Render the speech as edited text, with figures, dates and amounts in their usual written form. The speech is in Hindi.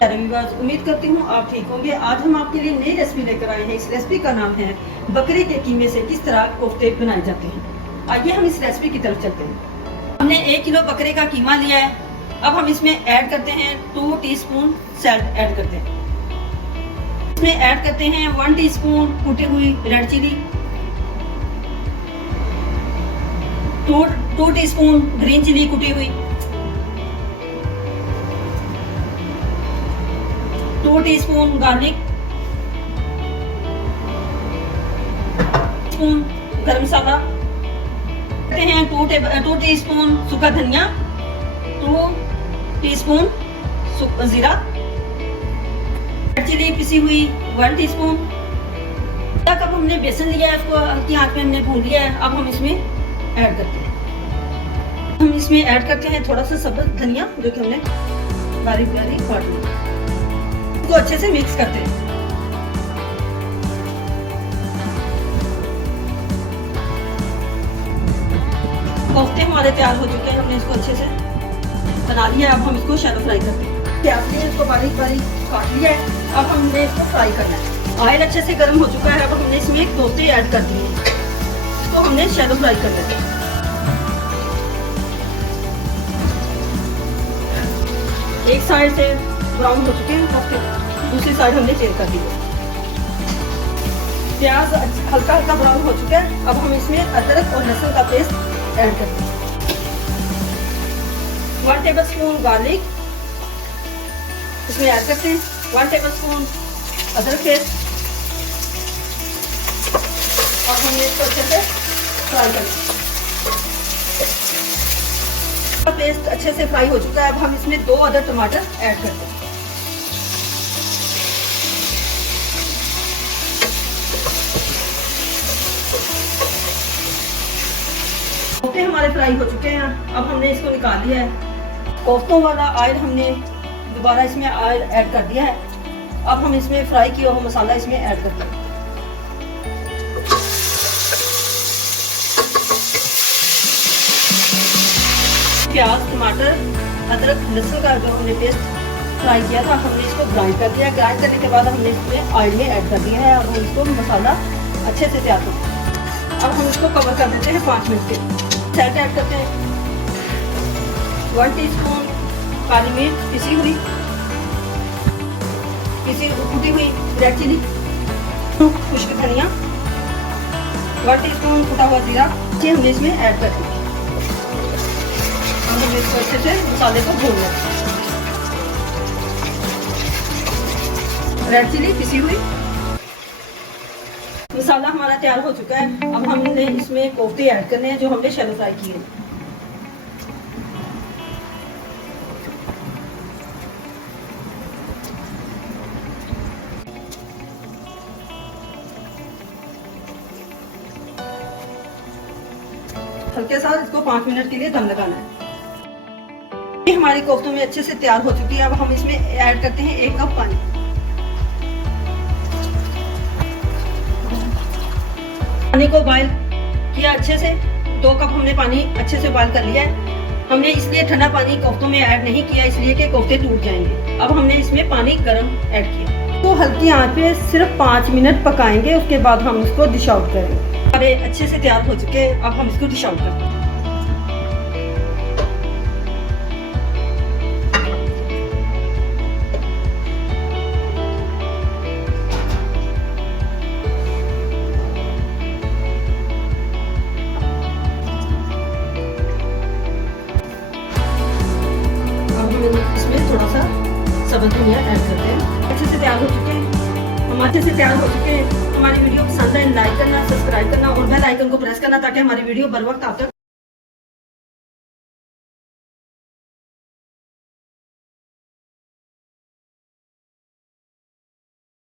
रविवार, उम्मीद करती हूँ आप ठीक होंगे। आज हम आपके लिए नई रेसिपी लेकर आए हैं। इस रेसिपी का नाम है बकरे के कीमे से किस तरह कोफ्ते बनाए जाते हैं। आइए हम इस रेसिपी की तरफ चलते हैं। हमने 1 किलो बकरे का कीमा लिया है। अब हम इसमें ऐड करते हैं 2 टीस्पून सॉल्ट ऐड करते हैं। इसमें ऐड करते हैं 1 टीस्पून कुटी हुई red chilli, 2 teaspoon green chilli कुटी हुई, 2 टीस्पून गार्लिक, स्पून गरम मसाला, करते हैं 2 टीस्पून सूखा धनिया, 2 टीस्पून जीरा, चिली पिसी हुई 1 टीस्पून। कप हमने बेसन लिया है, उसको हल्की आंच में हमने भून लिया है। अब हम इसमें ऐड करते हैं। हम इसमें ऐड करते हैं थोड़ा सा सब्ज धनिया जो कि हमने बारीक बारीक काट लिया। इसको अच्छे से मिक्स करते हैं। कोफ्ते हमारे तैयार हो चुके हैं। हमने इसको अच्छे से बना लिया है। अब हम इसको शैलो फ्राई करते हैं। प्याज ने इसको बारीक बारीक काट लिया है। अब हमने इसको फ्राई करना है। ऑयल अच्छे से गर्म हो चुका है। अब हमने इसमें कोफ्ते ऐड कर दिए हैं। इसको हमने शैलो फ्राई कर लेते हैं। एक साइड से ब्राउन हो चुके हैं कोफ्ते, दूसरी साइड हमने चेंज कर दिया। प्याज हल्का हल्का ब्राउन हो चुका है। अब हम इसमें अदरक और लहसुन का पेस्ट ऐड करते हैं। 1 टेबलस्पून गार्लिक इसमें ऐड करते हैं। 1 टेबलस्पून अदरक पेस्ट और हमने इसको अच्छे से फ्राई करना है। पेस्ट अच्छे से फ्राई हो चुका है। अब हम इसमें 2 अदर टमाटर ऐड करते हैं। कोफ्ते हमारे फ्राई हो चुके हैं। अब हमने इसको निकाल लिया है। कोफ्तों वाला ऑयल हमने दोबारा इसमें ऑयल ऐड कर दिया है। अब हम इसमें फ्राई किया हुआ मसाला इसमें ऐड करते हैं। प्याज, टमाटर, अदरक, लहसुन का जो हमने पेस्ट फ्राई किया था, हमने इसको ग्राइंड कर दिया। ग्राइंड करने के बाद हमने इसमें ऑयल में ऐड कर दिया है। अब हम इसको मसाला अच्छे से तैयार करते हैं। अब हम इसको कवर कर देते हैं 5 मिनट के। सॉल्ट ऐड करते हैं। 1 टीस्पून काली मिर्च पिसी हुई, कुटी हुई रेड चिली, खुश्क धनिया, 1 टीस्पून कुटा हुआ जीरा, ये हमने इसमें ऐड कर दिया। हमने इसको अच्छे से मसाले को भून लिया। रेड चिली पिसी हुई। मसाला हमारा तैयार हो चुका है। अब हमने इसमें कोफ्ते ऐड करने हैं जो हमने शैलो फ्राई किए हैं। हल्के साथ इसको 5 मिनट के लिए दम लगाना है। ये हमारी कोफ्तों में अच्छे से तैयार हो चुकी है। अब हम इसमें ऐड करते हैं 1 कप पानी। पानी को बॉईल किया अच्छे से। 2 कप हमने पानी अच्छे से बॉईल कर लिया है। हमने इसलिए ठंडा पानी कोफ्तों में ऐड नहीं किया, इसलिए कि कोफ्ते टूट जाएंगे। अब हमने इसमें पानी गर्म ऐड किया। तो हल्की आंच पे सिर्फ 5 मिनट पकाएंगे। उसके बाद हम इसको डिश आउट करेंगे। हमारे अच्छे से तैयार हो चुके हैं। अब हम इसको डिश आउट करते हैं। इसमें थोड़ा सा सब्ज धनिया ऐड करते हैं। अच्छे से तैयार हो चुके हैं। हम अच्छे से तैयार हो चुके हैं। हमारी वीडियो पसंद है लाइक करना, सब्सक्राइब करना और बेल आइकन को प्रेस करना ताकि हमारी वीडियो बर वक्त आप तक